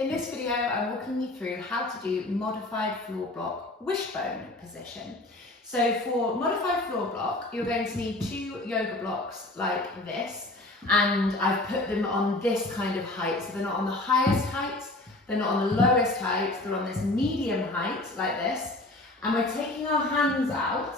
In this video, I'm walking you through how to do modified floor block wishbone position. So for modified floor block, you're going to need 2 yoga blocks like this, and I've put them on this kind of height. So they're not on the highest height, they're not on the lowest height, they're on this medium height like this. And we're taking our hands out,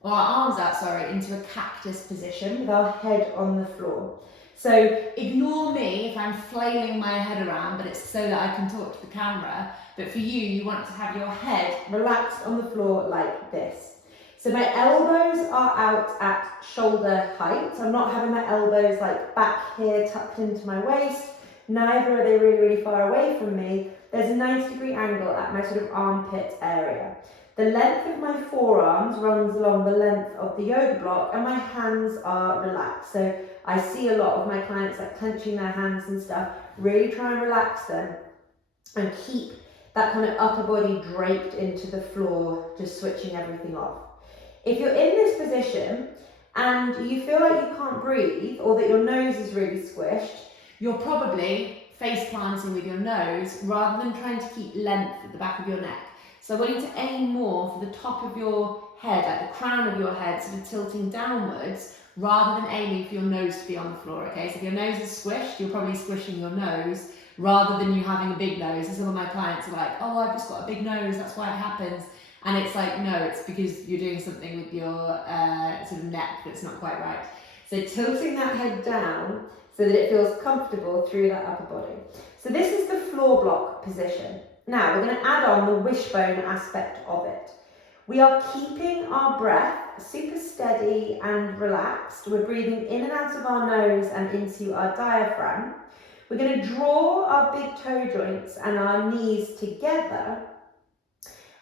or our arms out, sorry, into a cactus position with our head on the floor. So ignore me if I'm flailing my head around, but it's so that I can talk to the camera. But for you, you want to have your head relaxed on the floor like this. So my elbows are out at shoulder height. I'm not having my elbows like back here tucked into my waist. Neither are they really, really far away from me. There's a 90-degree angle at my sort of armpit area. The length of my forearms runs along the length of the yoga block, and my hands are relaxed. So I see a lot of my clients like clenching their hands and stuff. Really try and relax them and keep that kind of upper body draped into the floor, just switching everything off. If you're in this position and you feel like you can't breathe or that your nose is really squished, you're probably face planting with your nose rather than trying to keep length at the back of your neck. So I want you to aim more for the top of your head, like the crown of your head, sort of tilting downwards, rather than aiming for your nose to be on the floor, okay? So if your nose is squished, you're probably squishing your nose, rather than you having a big nose. And some of my clients are like, oh, I've just got a big nose, that's why it happens. And it's like, no, it's because you're doing something with your sort of neck that's not quite right. So tilting that head down so that it feels comfortable through that upper body. So this is the floor block position. Now we're going to add on the wishbone aspect of it. We are keeping our breath super steady and relaxed. We're breathing in and out of our nose and into our diaphragm. We're going to draw our big toe joints and our knees together,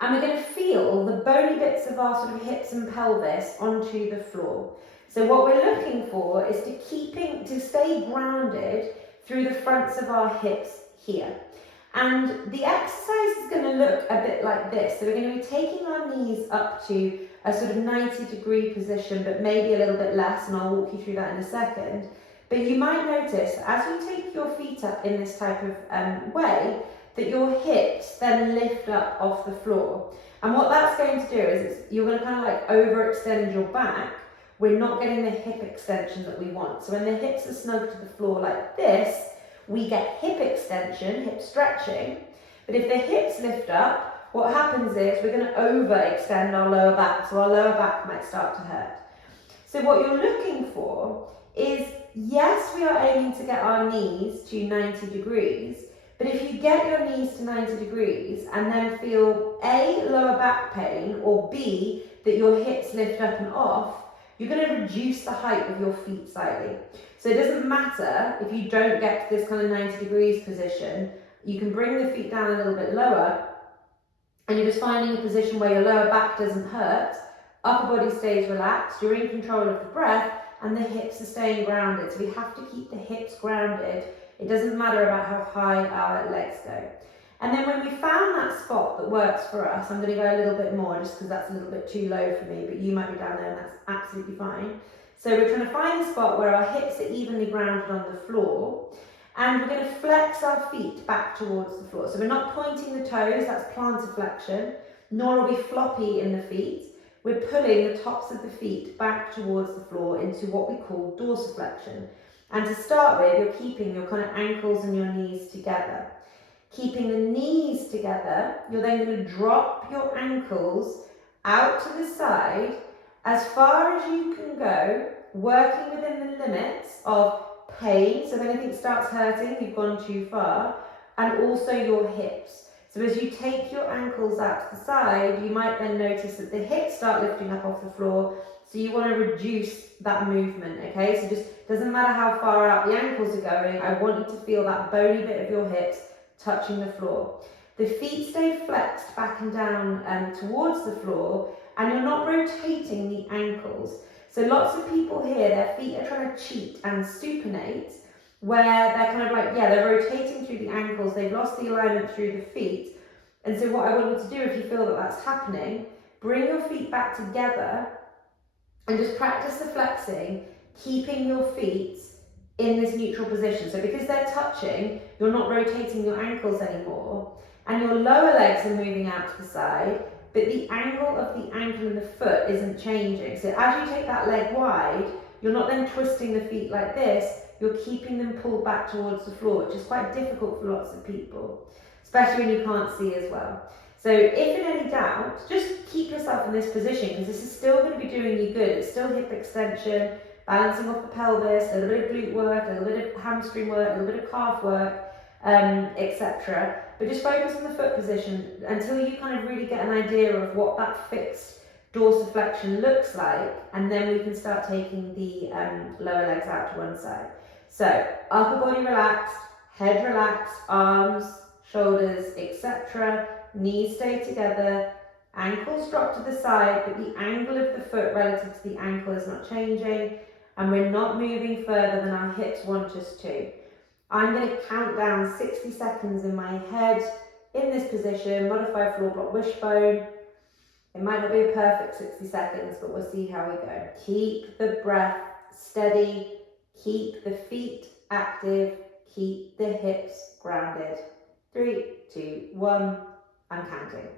and we're going to feel the bony bits of our sort of hips and pelvis onto the floor. So what we're looking for is to stay grounded through the fronts of our hips here. And the exercise is going to look a bit like this. So we're going to be taking our knees up to a sort of 90-degree position, but maybe a little bit less, and I'll walk you through that in a second. But you might notice as you take your feet up in this type of way, that your hips then lift up off the floor. And what that's going to do is you're going to kind of like overextend your back. We're not getting the hip extension that we want. So when the hips are snug to the floor like this, we get hip extension, hip stretching. But if the hips lift up, what happens is we're going to overextend our lower back, so our lower back might start to hurt. So what you're looking for is, yes, we are aiming to get our knees to 90 degrees, but if you get your knees to 90 degrees and then feel A, lower back pain, or B, that your hips lift up and off, you're going to reduce the height of your feet slightly. So it doesn't matter if you don't get to this kind of 90 degrees position, you can bring the feet down a little bit lower, and you're just finding a position where your lower back doesn't hurt, upper body stays relaxed, you're in control of the breath, and the hips are staying grounded. So we have to keep the hips grounded. It doesn't matter about how high our legs go. And then when we found that spot that works for us, I'm going to go a little bit more just because that's a little bit too low for me, but you might be down there and that's absolutely fine. So we're trying to find the spot where our hips are evenly grounded on the floor, and we're going to flex our feet back towards the floor. So we're not pointing the toes, that's plantar flexion, nor are we floppy in the feet. We're pulling the tops of the feet back towards the floor into what we call dorsiflexion. And to start with, you're keeping your kind of ankles and your knees together. Keeping the knees together, you're then going to drop your ankles out to the side as far as you can go, working within the limits of pain. So if anything starts hurting, you've gone too far, and also your hips. So as you take your ankles out to the side, you might then notice that the hips start lifting up off the floor. So you want to reduce that movement, okay? So just doesn't matter how far out the ankles are going, I want you to feel that bony bit of your hips touching the floor. The feet stay flexed back and down towards the floor, and you're not rotating the ankles. So lots of people here, their feet are trying to cheat and supinate, where they're kind of like, yeah, they're rotating through the ankles, they've lost the alignment through the feet. And so what I want you to do, if you feel that that's happening, bring your feet back together and just practice the flexing, keeping your feet in this neutral position. So because they're touching, you're not rotating your ankles anymore, and your lower legs are moving out to the side, but the angle of the ankle and the foot isn't changing. So as you take that leg wide, you're not then twisting the feet like this, you're keeping them pulled back towards the floor, which is quite difficult for lots of people, especially when you can't see as well. So if in any doubt, just keep yourself in this position, because this is still going to be doing you good. It's still hip extension, balancing off the pelvis, a little bit of glute work, a little bit of hamstring work, a little bit of calf work, etc. But just focus on the foot position until you kind of really get an idea of what that fixed dorsiflexion looks like, and then we can start taking the lower legs out to one side. So upper body relaxed, head relaxed, arms, shoulders, etc. Knees stay together, ankles drop to the side, but the angle of the foot relative to the ankle is not changing, and we're not moving further than our hips want us to. I'm going to count down 60 seconds in my head in this position, modified floor block wishbone. It might not be a perfect 60 seconds, but we'll see how we go. Keep the breath steady, keep the feet active, keep the hips grounded. 3, 2, 1, I'm counting.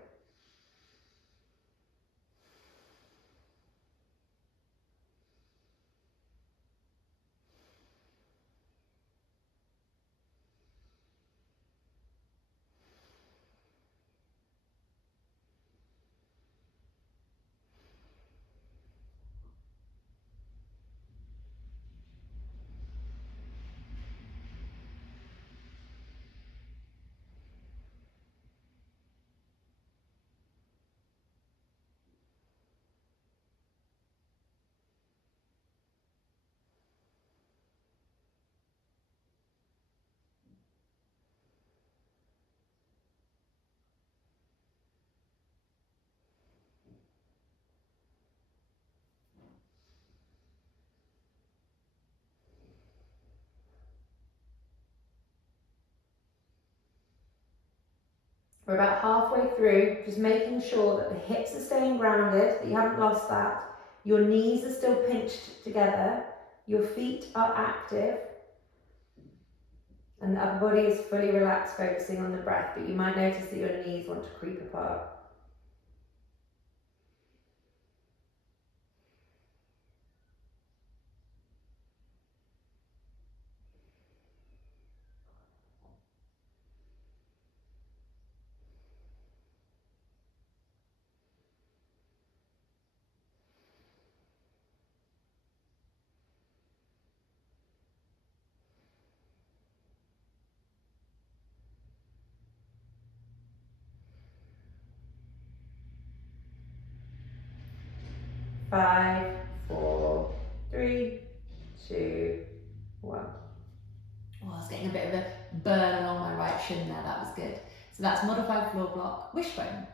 We're about halfway through, just making sure that the hips are staying grounded, that you haven't lost that. Your knees are still pinched together, your feet are active, and the upper body is fully relaxed, focusing on the breath, but you might notice that your knees want to creep apart. Five, 4, 3, 2, 1. Oh, I was getting a bit of a burn along my right shin there, that was good. So that's modified floor block wishbone.